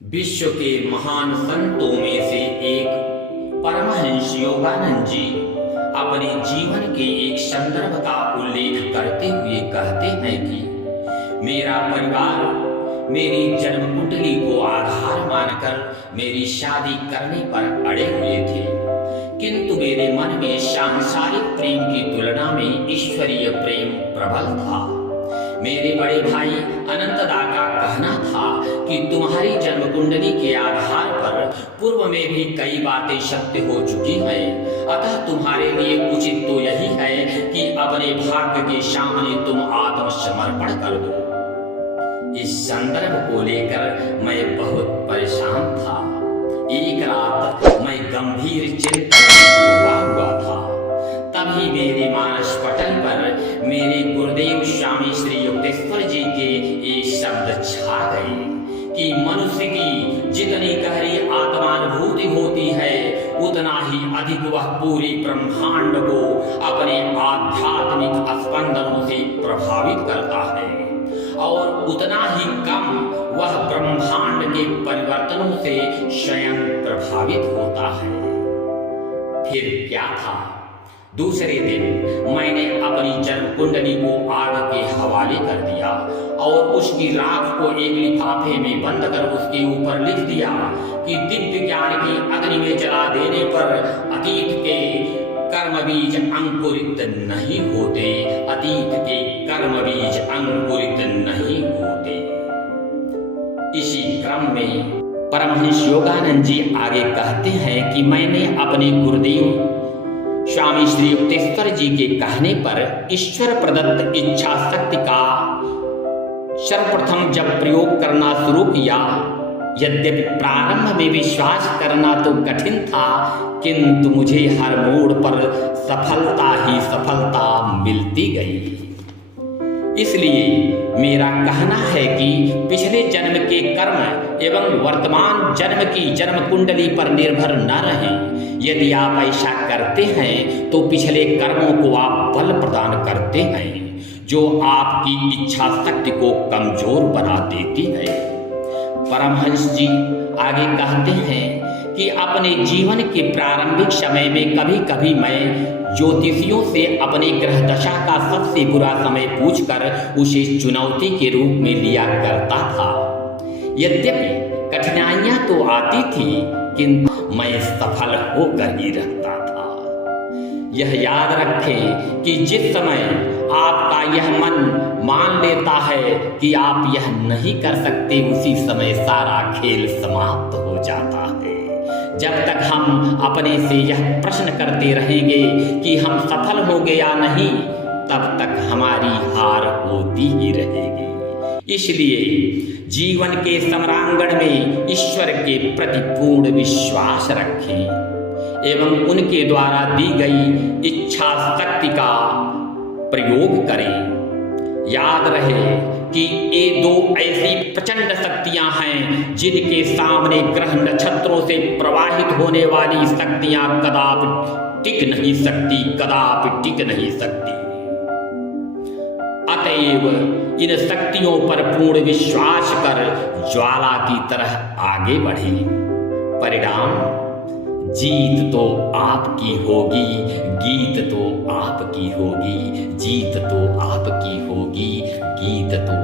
विश्व के महान संतों में से एक परमहंस योगानंद जी अपने जीवन के एक संदर्भ का उल्लेख करते हुए कहते हैं कि मेरा परिवार मेरी जन्म कुंडली को आधार मानकर मेरी शादी करने पर अड़े हुए थे, किंतु मेरे मन में सांसारिक प्रेम की तुलना में ईश्वरीय प्रेम प्रबल था। मेरे बड़े भाई अनंतदा का कहना था कि तुम्हारी जन्म कुंडली के आधार पर पूर्व में भी कई बातें सत्य हो चुकी हैं, अतः तुम्हारे लिए उचित तो यही है कि अपने भाग्य के सामने तुम आत्मसमर्पण कर दो। इस संदर्भ को लेकर मैं बहुत परेशान था। एक रात मैं गंभीर चिंतन में हुआ था, तभी मेरे मानस पटल पर मेरे गुरुदेव स्वामी श्री युक्तेश्वर जी के ये शब्द छा गए कि मनुष्य की जितनी गहरी आत्मानुभूति होती है, उतना ही अधिक वह पूरे ब्रह्मांड को अपने आध्यात्मिक स्पंदनों से प्रभावित करता है और उतना ही कम वह ब्रह्मांड के परिवर्तनों से स्वयं प्रभावित होता है। फिर क्या था? दूसरे दिन मैंने अपनी जन्म कुंडली को आग के हवाले कर दिया और उसकी राख को एक लिफाफे में बंद कर उसके ऊपर लिख दिया कि दिव्य ज्ञान की अग्नि में जला देने पर अतीत के कर्म बीज अंकुरित नहीं होते, अतीत के कर्म बीज अंकुरित नहीं होते। इसी क्रम में परमहंस योगानंद जी आगे कहते हैं कि मैंने अपने गुरुदेव स्वामी श्री युक्तेश्वर जी के कहने पर ईश्वर प्रदत्त इच्छा शक्ति का सर्वप्रथम जब प्रयोग करना शुरू किया, यद्यपि प्रारंभ में विश्वास करना तो कठिन था, किंतु मुझे हर मोड़ पर सफलता ही सफलता मिलती गई। इसलिए मेरा कहना है कि पिछले जन्म के कर्म एवं वर्तमान जन्म की जन्म कुंडली पर निर्भर न रहें। यदि आप ऐसा करते हैं तो पिछले कर्मों को आप बल प्रदान करते हैं, जो आपकी इच्छा शक्ति को कमजोर बना देती है। परमहंस जी आगे कहते हैं कि अपने जीवन के प्रारंभिक समय में कभी कभी मैं ज्योतिषियों से अपने ग्रह दशा का सबसे बुरा समय पूछकर उसे चुनौती के रूप में लिया करता था। यद्यपि कठिनाइयां तो आती थी, किंतु मैं सफल होकर ही रहता था। यह याद रखें कि जिस समय आपका यह मन मान लेता है कि आप यह नहीं कर सकते, उसी समय सारा खेल समाप्त हो जाता है। जब तक हम अपने से यह प्रश्न करते रहेंगे कि हम सफल होंगे या नहीं, तब तक हमारी हार होती ही रहेगी। इसलिए जीवन के सम्रांगण में ईश्वर के प्रति पूर्ण विश्वास रखें एवं उनके द्वारा दी गई इच्छा शक्ति का प्रयोग करें। याद रहे कि ये दो ऐसी प्रचंड शक्तियां हैं जिनके सामने ग्रह नक्षत्रों से प्रवाहित होने वाली शक्तियां कदापि टिक नहीं सकती, कदापि टिक नहीं सकती। अतएव इन शक्तियों पर पूर्ण विश्वास कर ज्वाला की तरह आगे बढ़े। परिणाम जीत तो आपकी होगी, गीत तो आपकी होगी, जीत तो आपकी होगी, गीत तो